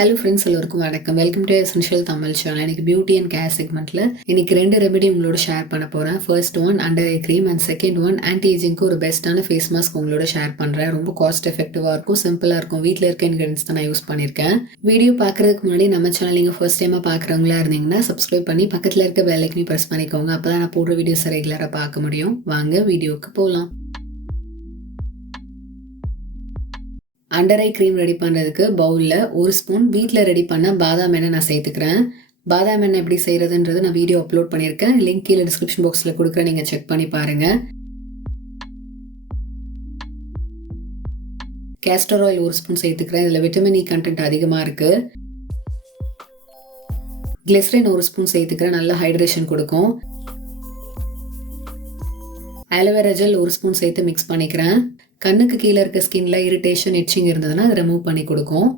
Hello friends, எல்லோருக்கும் வணக்கம். Welcome to essential Tamil channel. எனக்கு பியூட்டி அண்ட் கேர் செக்மெண்ட்டில் இன்னைக்கு 2 ரெமெடி உங்களோட ஷேர் பண்ண போகிறேன். First one under eye cream and second one anti ஏஜிங்க்கு ஒரு பெஸ்ட்டான ஃபேஸ் மாஸ்க் உங்களோட ஷேர் பண்ணுறேன். ரொம்ப காஸ்ட் எஃபெக்டிவாக இருக்கும், சிம்பிளாக இருக்கும். வீட்டில் இருக்க இன்கிரியன்ஸ் தான் நான் யூஸ் பண்ணியிருக்கேன். வீடியோ பார்க்குறதுக்கு முன்னாடி நம்ம சேனல் நீங்கள் ஃபர்ஸ்ட் டைமாக பார்க்குறவங்களா இருந்தீங்கன்னா சப்ஸ்கிரைப் பண்ணி பக்கத்தில் இருக்க பெல் ஐக்கனையும் ப்ரெஸ் பண்ணிக்கோங்க. அப்போ தான் நான் போடுற வீடியோஸை ரெகுலராக பார்க்க முடியும். வாங்க வீடியோவுக்கு போகலாம். அண்டர் ஐ க்ரீம் ரெடி பண்ணுறதுக்கு பவுலில் 1 ஸ்பூன் வீட்டில் ரெடி பண்ண பாதாம் எண்ணெய் நான் சேர்த்துக்கிறேன். பாதாம் எண்ணெய் எப்படி செய்கிறதுன்றது நான் வீடியோ அப்லோட் பண்ணியிருக்கேன். லிங்க் கீழே டிஸ்கிரிப்ஷன் பாக்ஸில் கொடுக்குறேன், நீங்கள் செக் பண்ணி பாருங்கள். கேஸ்டர் ஆயில் 1 ஸ்பூன் சேர்த்துக்கிறேன். இதில் விட்டமின் இ கண்டென்ட் அதிகமாக இருக்குது. கிளிசரின் 1 ஸ்பூன் சேர்த்துக்கிறேன், நல்லா ஹைட்ரேஷன் கொடுக்கும். ஆலோவேரா ஜெல் 1 ஸ்பூன் சேர்த்து மிக்ஸ் பண்ணிக்கிறேன். கண்ணுக்கு கீழே இருக்க ஸ்கின்ல இரிட்டேஷன், இட்சிங் இருந்ததுன்னா அதை ரிமூவ் பண்ணி கொடுக்கும்.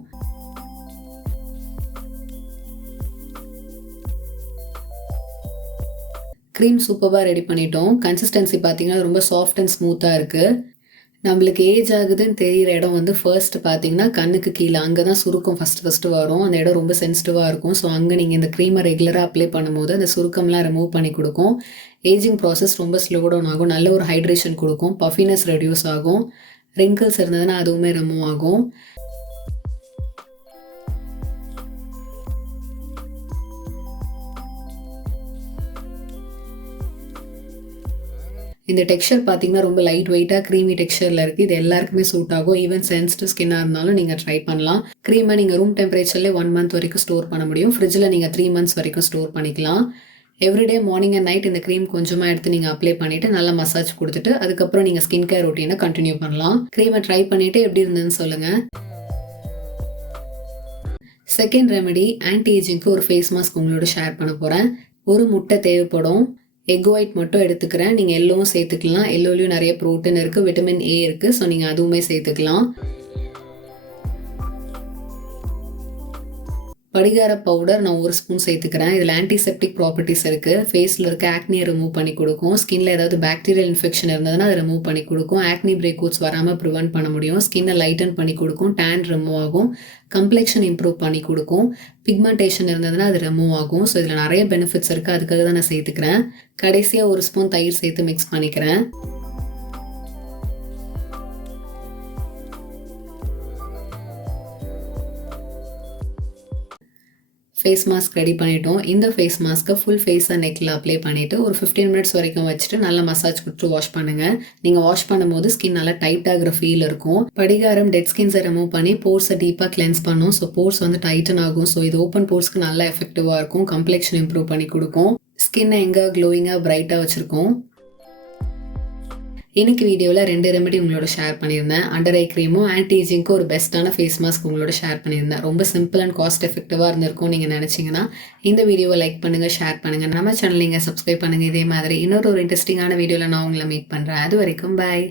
க்ரீம் சூப்பராக ரெடி பண்ணிட்டோம். கன்சிஸ்டன்சி பார்த்தீங்கன்னா ரொம்ப சாஃப்ட் அண்ட் ஸ்மூத்தாக இருக்குது. நம்மளுக்கு ஏஜ் ஆகுதுன்னு தெரிகிற இடம் வந்து ஃபர்ஸ்ட் பார்த்தீங்கன்னா கண்ணுக்கு கீழே, அங்கே தான் சுருக்கம் ஃபஸ்ட்டு வரும். அந்த இடம் ரொம்ப சென்சிட்டிவாக இருக்கும். ஸோ அங்கே நீங்கள் இந்த க்ரீமை ரெகுலராக அப்ளை பண்ணும்போது அந்த சுருக்கம்லாம் ரிமூவ் பண்ணி கொடுக்கும். ஏஜிங் ப்ராசஸ் ரொம்ப ஸ்லோ டவுன் ஆகும். நல்ல ஒரு ஹைட்ரேஷன் கொடுக்கும். பஃபினஸ் ரெடியூஸ் ஆகும். ரிங்கிள்ஸ் இருந்ததுன்னா அதுவுமே ரிமூவ் ஆகும். இந்த டெக்ஸ்சர் பார்த்தீங்கன்னா ரொம்ப லைட் வெயிட்டாக க்ரீமி டெக்ஸ்சரில் இருக்குது. இது எல்லாருக்குமே சூட் ஆகும். ஈவன் சென்சிட்டிவ் ஸ்கின்னாக இருந்தாலும் நீங்கள் ட்ரை பண்ணலாம். க்ரீமை நீங்கள் ரூம் டெம்பரேச்சர்லேயே 1 மந்த் வரைக்கும் ஸ்டோர் பண்ண முடியும். ஃப்ரிட்ஜில் நீங்கள் 3 மந்த்ஸ் வரைக்கும் ஸ்டோர் பண்ணிக்கலாம். எவ்ரிடே மார்னிங் அண்ட் நைட் இந்த க்ரீம் கொஞ்சமாக எடுத்து நீங்கள் அப்ளை பண்ணிவிட்டு நல்லா மசாஜ் கொடுத்துட்டு அதுக்கப்புறம் நீங்கள் ஸ்கின் கேர் ரொட்டீனை கண்டினியூ பண்ணலாம். க்ரீமை ட்ரை பண்ணிவிட்டு எப்படி இருந்ததுன்னு சொல்லுங்கள். செகண்ட் ரெமெடி ஆன்டி ஏஜிங்க்கு ஒரு ஃபேஸ் மாஸ்க் உங்களோட ஷேர் பண்ண போகிறேன். ஒரு முட்டை தேவைப்படும். எக் ஒயிட் மட்டும் எடுத்துக்கிறேன். நீங்கள் எல்லோவும் சேர்த்துக்கலாம். எல்லோலையும் நிறைய ப்ரோட்டீன் இருக்குது, விட்டமின் ஏ இருக்குது. ஸோ நீங்கள் அதுவுமே சேர்த்துக்கலாம். படிகார பவுடர் நான் 1 ஸ்பூன் சேர்த்துக்கிறேன். இதில் ஆன்டிசெப்டிக் ப்ராப்பர்ட்டிஸ் இருக்குது. ஃபேஸில் இருக்க ஆக்னியை ரிமூவ் பண்ணி கொடுக்கும். ஸ்கின்ல ஏதாவது பாக்டீரியல் இன்ஃபெக்ஷன் இருந்ததுன்னா அதை ரிமூவ் பண்ணி கொடுக்கும். ஆக்னி பிரேக் அவுட்ஸ் வராமல் ப்ரிவென்ட் பண்ண முடியும். ஸ்கின்னை லைட்டன் பண்ணி கொடுக்கும். டேன் ரிமூவ் ஆகும். கம்ப்ளெக்ஷன் இம்ப்ரூவ் பண்ணி கொடுக்கும். பிக்மெண்டேஷன் இருந்ததுன்னா அது ரிமூவ் ஆகும். ஸோ இதில் நிறைய பெனிஃபிட்ஸ் இருக்குது. அதுக்காக தான் நான் சேர்த்துக்கிறேன். கடைசியாக 1 ஸ்பூன் தயிர் சேர்த்து மிக்ஸ் பண்ணிக்கிறேன். ஃபேஸ் மாஸ்க் ரெடி பண்ணிட்டோம். இந்த ஃபேஸ் மாஸ்க்கை ஃபுல் ஃபேஸாக நெக்கில் அப்ளை பண்ணிவிட்டு ஒரு 15 மினிட்ஸ் வரைக்கும் வச்சுட்டு நல்லா மசாஜ் கொடுத்து வாஷ் பண்ணுங்கள். நீங்கள் வாஷ் பண்ணும்போது ஸ்கின் நல்லா டைட் ஆகிற ஃபீல் இருக்கும். படிகாரம் டெட் ஸ்கின்ஸை ரிமூவ் பண்ணி போர்ஸை டீப்பாக கிளென்ஸ் பண்ணும். ஸோ போர்ஸ் வந்து டைட்டன் ஆகும். ஸோ இது ஓப்பன் போர்ஸ்க்கு நல்லா எஃபெக்டிவாக இருக்கும். கம்ப்ளெக்ஷன் இம்ப்ரூவ் பண்ணி கொடுக்கும். ஸ்கின்னை எங்கே க்ளோயிங்காக பிரைட்டாக வச்சுருக்கோம். இன்னைக்கு வீடியோவில் 2 ரெமெடி உங்களோட ஷேர் பண்ணியிருந்தேன். அண்டர் ஐ க்ரீமும் ஆன்டி ஏஜிங்க்கு ஒரு பெஸ்ட்டான ஃபேஸ் மாஸ்க் உங்களோட ஷேர் பண்ணியிருந்தேன். ரொம்ப சிம்பிள் அண்ட் காஸ்ட் எஃபெக்டிவாக இருந்திருக்கும் நீங்கள் நினச்சிங்கன்னா இந்த வீடியோவை லைக் பண்ணுங்கள், ஷேர் பண்ணுங்கள். நம்ம சேனல் நீங்கள் சப்ஸ்கிரைப் பண்ணுங்கள். இதே மாதிரி இன்னொரு இன்ட்ரெஸ்டிங்கான வீடியோவில் நான் உங்களை மீட் பண்ணுறேன். அது வரைக்கும் பாய்.